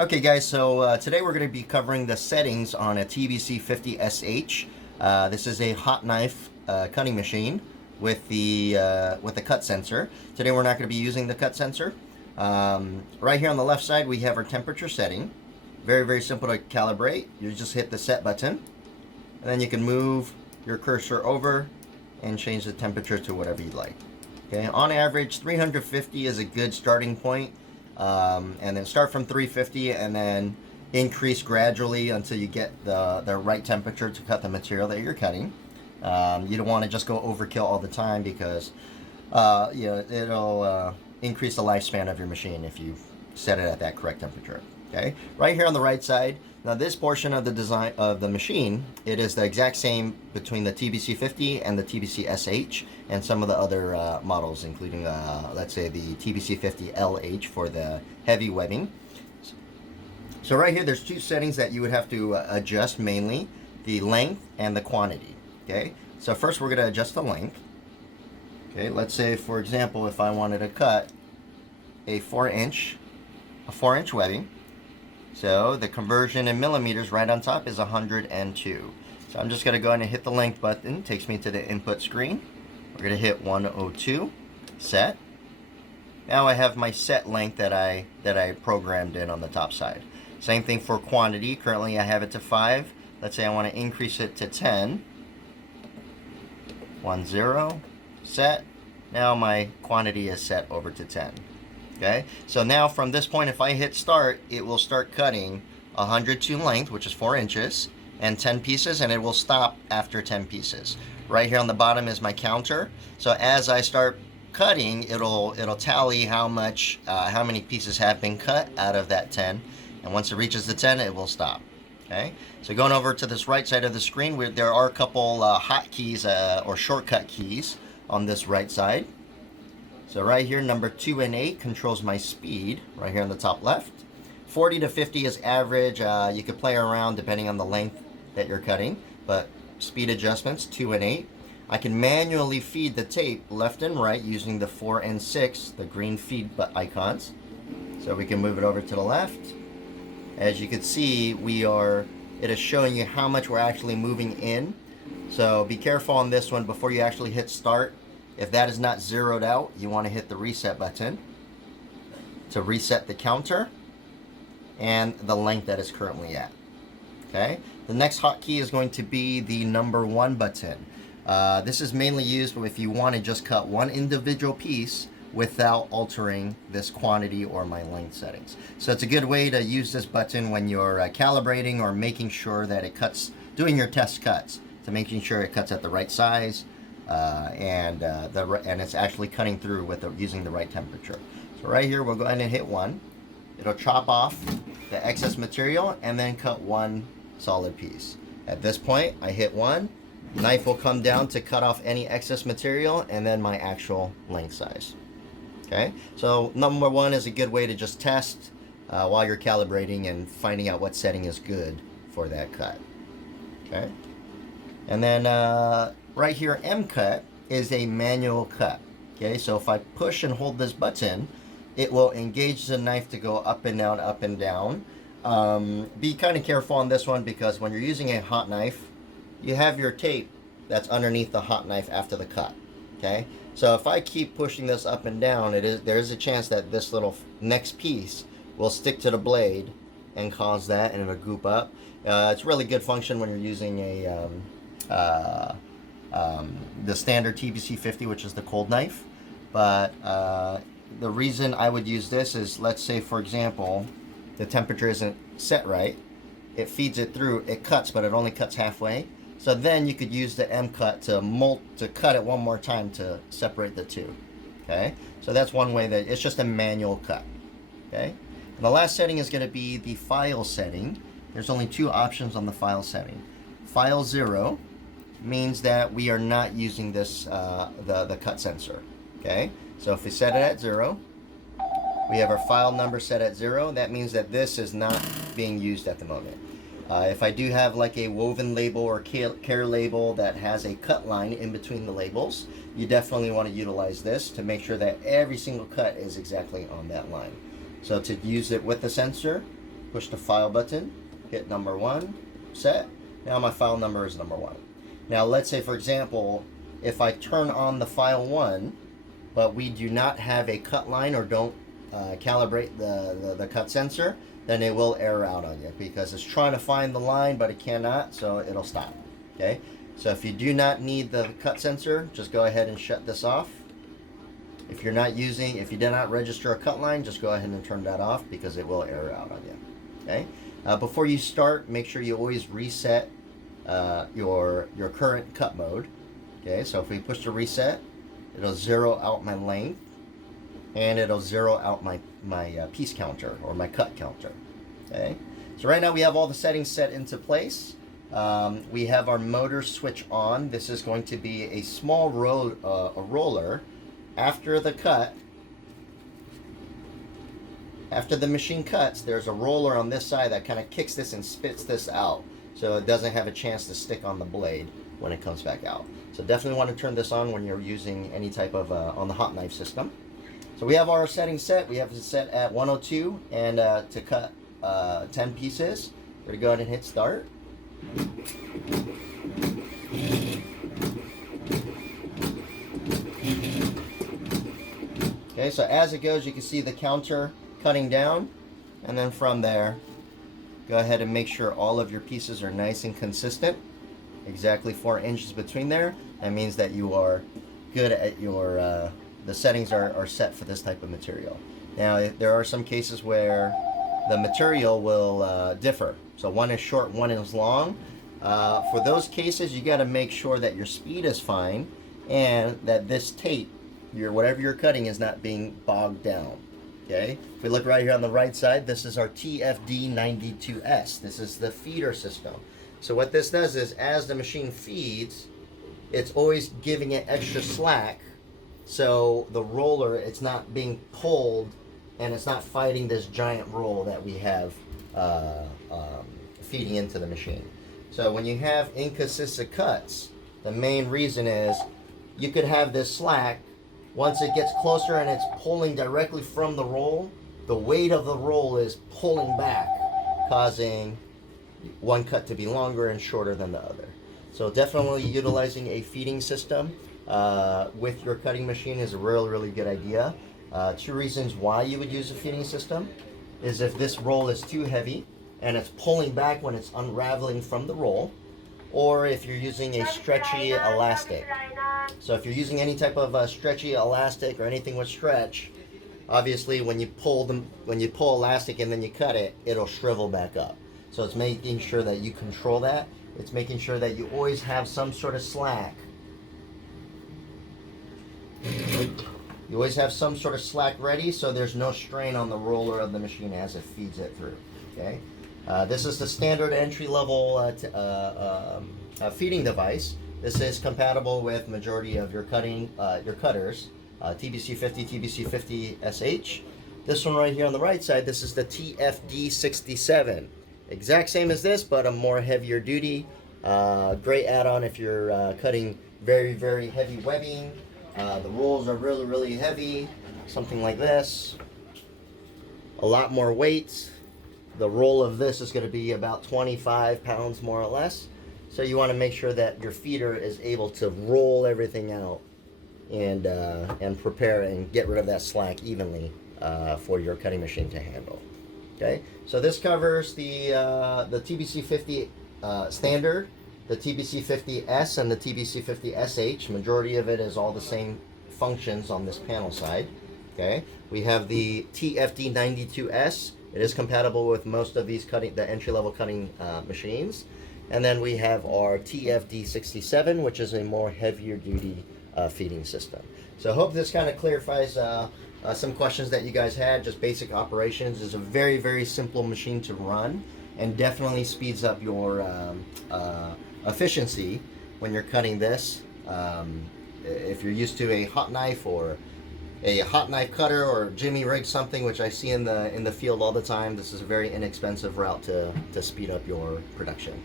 Okay guys, so today we're going to be covering the settings on a TBC-50 SH. This is a hot knife cutting machine with the cut sensor. Today we're not going to be using the cut sensor. Right here on the left side we have our temperature setting. Very simple to calibrate. You just hit the set button and then you can move your cursor over and change the temperature to whatever you'd like. Okay, on average 350 is a good starting point. And then start from 350 and then increase gradually until you get the right temperature to cut the material that you're cutting. You don't want to just go overkill all the time because it'll increase the lifespan of your machine if you set it at that correct temperature. Okay, right here on the right side, now this portion of the design of the machine, it is the exact same between the TBC-50 and the TBC-SH and some of the other models, including let's say the TBC-50LH for the heavy webbing. So right here there's two settings that you would have to adjust, mainly the length and the quantity. Okay, so first we're going to adjust the length. Okay, let's say for example if I wanted to cut a 4-inch webbing. So the conversion in millimeters right on top is 102. So I'm just going to go ahead and hit the length button. It takes me to the input screen. We're going to hit 102, set. Now I have my set length that I programmed in on the top side. Same thing for quantity. Currently I have it to 5. Let's say I want to increase it to 10. 10, set. Now my quantity is set over to 10. Okay, so now from this point, if I hit start, it will start cutting 102 length, which is 4 inches, and 10 pieces, and it will stop after 10 pieces. Right here on the bottom is my counter. So as I start cutting, it'll tally how many pieces have been cut out of that 10, and once it reaches the 10, it will stop. Okay, so going over to this right side of the screen, there are a couple hotkeys or shortcut keys on this right side. So right here, number 2 and 8 controls my speed, right here on the top left. 40 to 50 is average. You could play around depending on the length that you're cutting, but speed adjustments, 2 and 8. I can manually feed the tape left and right using the 4 and 6, the green feed icons. So we can move it over to the left. As you can see, it is showing you how much we're actually moving in. So be careful on this one before you actually hit start. If that is not zeroed out, you want to hit the reset button to reset the counter and the length that it's currently at. Okay, the next hotkey is going to be the number 1 button. This is mainly used if you want to just cut one individual piece without altering this quantity or my length settings. So it's a good way to use this button when you're calibrating or making sure that it cuts, doing your test cuts, to making sure it cuts at the right size. And it's actually cutting through with using the right temperature. So right here we'll go ahead and hit 1. It'll chop off the excess material and then cut one solid piece. At this point I hit 1. Knife will come down to cut off any excess material and then my actual length size. Okay, so number 1 is a good way to just test while you're calibrating and finding out what setting is good for that cut. Okay, and then right here, M cut is a manual cut. Okay, so if I push and hold this button, it will engage the knife to go up and down, up and down. Be kind of careful on this one because when you're using a hot knife, you have your tape that's underneath the hot knife after the cut. Okay, so if I keep pushing this up and down, there is a chance that this little next piece will stick to the blade and cause that, and it'll goop up. It's really good function when you're using the standard TBC-50, which is the cold knife. But the reason I would use this is, let's say for example the temperature isn't set right, it feeds it through, it cuts, but it only cuts halfway. So then you could use the M cut to cut it one more time to separate the two. Okay, so that's one way that it's just a manual cut. Okay, and the last setting is going to be the file setting. There's only 2 options on the file setting. File 0 means that we are not using this the cut sensor. Okay, so if we set it at 0, we have our file number set at 0. That means that this is not being used at the moment. If I do have like a woven label or care label that has a cut line in between the labels, you definitely want to utilize this to make sure that every single cut is exactly on that line. So to use it with the sensor, push the file button, hit number 1, set. Now my file number is number 1. Now let's say, for example, if I turn on the file 1, but we do not have a cut line or don't calibrate the cut sensor, then it will error out on you because it's trying to find the line, but it cannot, so it'll stop. Okay, so if you do not need the cut sensor, just go ahead and shut this off. If you did not register a cut line, just go ahead and turn that off because it will error out on you. Okay, before you start, make sure you always reset your current cut mode. Okay, so if we push the reset, it'll zero out my length, and it'll zero out my piece counter or my cut counter. Okay, so right now we have all the settings set into place. We have our motor switch on. This is going to be a small roller. After the cut, after the machine cuts, there's a roller on this side that kind of kicks this and spits this out, so it doesn't have a chance to stick on the blade when it comes back out. So definitely want to turn this on when you're using any type of on the hot knife system. So we have our settings set. We have it set at 102, and to cut 10 pieces, we're gonna go ahead and hit start. Okay, so as it goes, you can see the counter cutting down, and then from there, go ahead and make sure all of your pieces are nice and consistent. Exactly 4 inches between there. That means that you are good at your, the settings are set for this type of material. Now, there are some cases where the material will differ. So one is short, one is long. For those cases, you got to make sure that your speed is fine and that this tape, whatever you're cutting, is not being bogged down. Okay, if we look right here on the right side, this is our TFD92S. This is the feeder system. So what this does is, as the machine feeds, it's always giving it extra slack, so the roller, it's not being pulled and it's not fighting this giant roll that we have feeding into the machine. So when you have inconsistent cuts, the main reason is you could have this slack. Once it gets closer and it's pulling directly from the roll, the weight of the roll is pulling back, causing one cut to be longer and shorter than the other. So definitely utilizing a feeding system with your cutting machine is a really good idea. 2 reasons why you would use a feeding system is if this roll is too heavy and it's pulling back when it's unraveling from the roll, or if you're using a stretchy elastic. So if you're using any type of stretchy elastic or anything with stretch, obviously when you pull elastic and then you cut it, it'll shrivel back up. So it's making sure that you control that. It's making sure that you always have some sort of slack. You always have some sort of slack ready, so there's no strain on the roller of the machine as it feeds it through. Okay, this is the standard entry-level feeding device. This is compatible with majority of your cutters, TBC-50, TBC-50 SH. This one right here on the right side, this is the TFD-67. Exact same as this, but a more heavier duty. Great add-on if you're cutting very heavy webbing. The rolls are really heavy, something like this. A lot more weight. The roll of this is going to be about 25 pounds more or less. So you want to make sure that your feeder is able to roll everything out and prepare and get rid of that slack evenly for your cutting machine to handle. Okay, so this covers the TBC-50 standard, the TBC-50S, and the TBC-50 SH. Majority of it is all the same functions on this panel side. Okay, we have the TFD92S. It is compatible with most of these the entry-level cutting machines. And then we have our TFD67, which is a more heavier duty feeding system. So I hope this kind of clarifies some questions that you guys had. Just basic operations. Is a very simple machine to run, and definitely speeds up your efficiency when you're cutting this. If you're used to a hot knife or a hot knife cutter or jimmy rig something, which I see in the field all the time, this is a very inexpensive route to speed up your production.